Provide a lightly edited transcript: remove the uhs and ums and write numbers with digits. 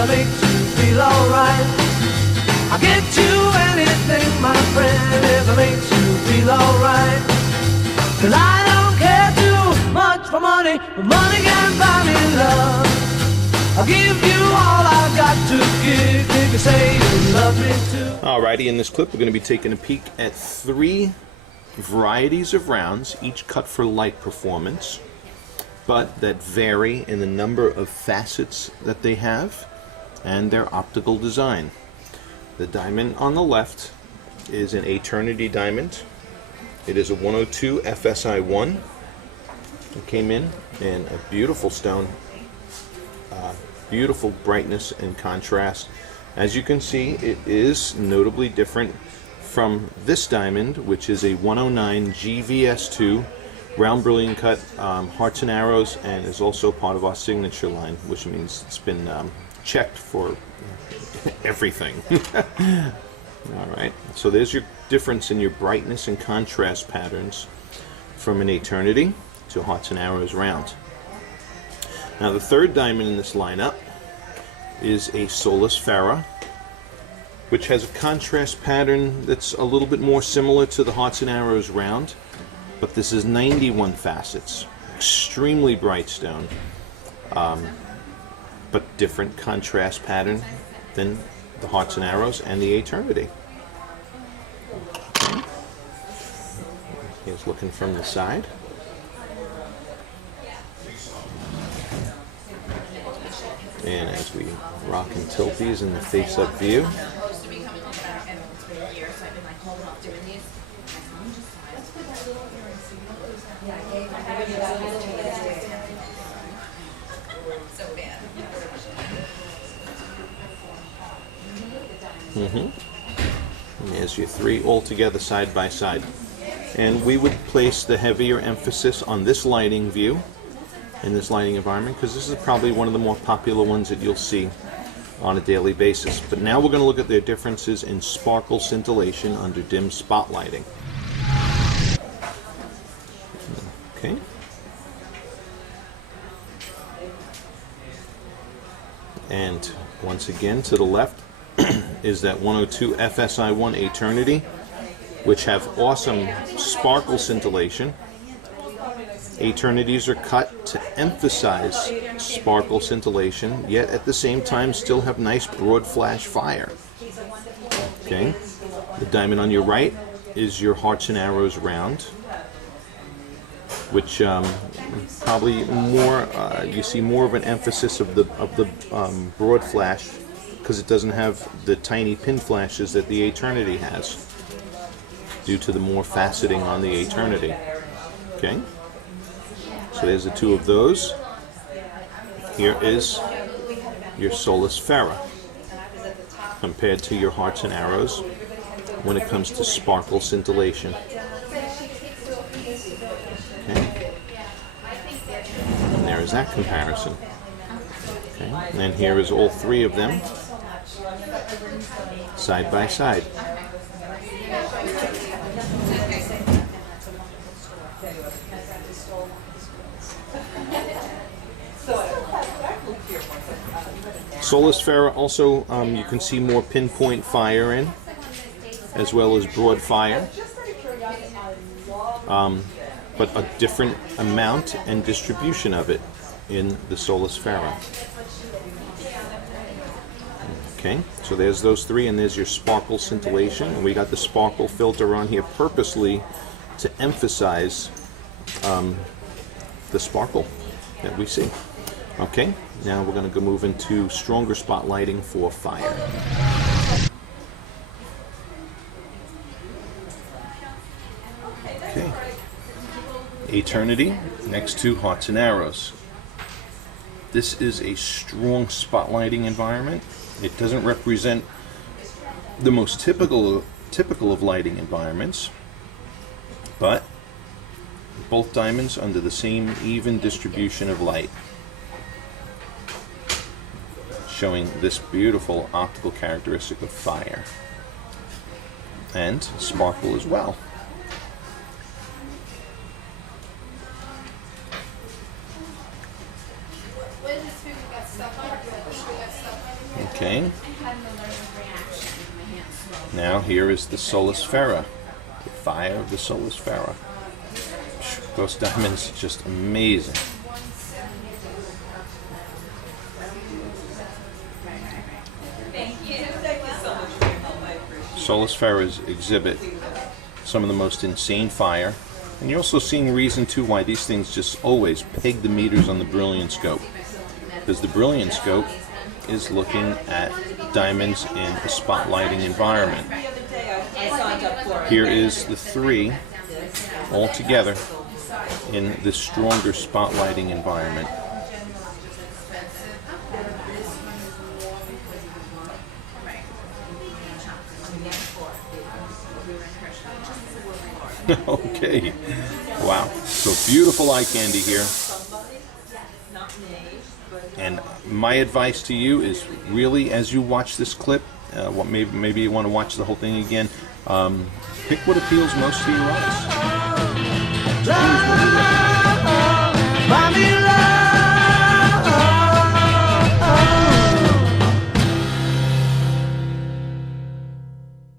I make you feel alright. I'll get you anything, my friend, if it makes you feel alright. 'Cause I don't care too much for money, but money can buy me love. I'll give you all I've got to give if you say you love me too. Alrighty, in this clip we're going to be taking a peek at 3 varieties of rounds, each cut for light performance, but that vary in the number of facets that they have and their optical design. The diamond on the left is an Eighternity diamond. It is a 102 FSI1. It came in a beautiful stone, beautiful brightness and contrast. As you can see, it is notably different from this diamond, which is a 109 GVS2 round brilliant cut, hearts and arrows, and is also part of our signature line, which means it's been checked for everything. Alright, so there's your difference in your brightness and contrast patterns from an Eighternity to hearts and arrows round. Now the third diamond in this lineup is a Solasfera, which has a contrast pattern that's a little bit more similar to the hearts and arrows round, but this is 91 facets, extremely bright stone, but different contrast pattern than the hearts and arrows and the Eighternity. Okay. Here's looking from the side. And as we rock and tilt these in the face-up view, and there's your 3 all together side by side. And we would place the heavier emphasis on this lighting view in this lighting environment, because this is probably one of the more popular ones that you'll see on a daily basis. But now we're going to look at their differences in sparkle scintillation under dim spotlighting. Okay. And once again, to the left is that 102 FSI1 Eighternity, which have awesome sparkle scintillation. Eighternitys are cut to emphasize sparkle scintillation, yet at the same time still have nice broad flash fire. Okay, the diamond on your right is your hearts and arrows round, which probably more you see more of an emphasis of the broad flash, because it doesn't have the tiny pin flashes that the Eighternity has, due to the more faceting on the Eighternity. Okay. So there's the 2 of those. Here is your Solasfera compared to your hearts and arrows when it comes to sparkle scintillation. Okay. And there is that comparison. Okay. And then here is all 3 of them side by side. Solasfera also, you can see more pinpoint fire in, as well as broad fire, but a different amount and distribution of it in the Solasfera. Okay, so there's those 3, and there's your sparkle scintillation, and we got the sparkle filter on here purposely to emphasize the sparkle that we see. Okay, now we're going to go move into stronger spotlighting for fire. Okay, Eighternity next to hearts and arrows. This is a strong spotlighting environment. It doesn't represent the most typical of lighting environments, but both diamonds under the same even distribution of light, showing this beautiful optical characteristic of fire and sparkle as well. Okay. Now here is the Solasfera, the fire of the Solasfera. Those diamonds are just amazing. Solasferas exhibit some of the most insane fire, and you're also seeing reason too why these things just always peg the meters on the brilliant scope, because the brilliant scope is looking at diamonds in a spotlighting environment. Here is the three all together in the stronger spotlighting environment. Okay, wow, so beautiful eye candy here. And my advice to you is really, as you watch this clip, maybe you want to watch the whole thing again, pick what appeals most to your eyes.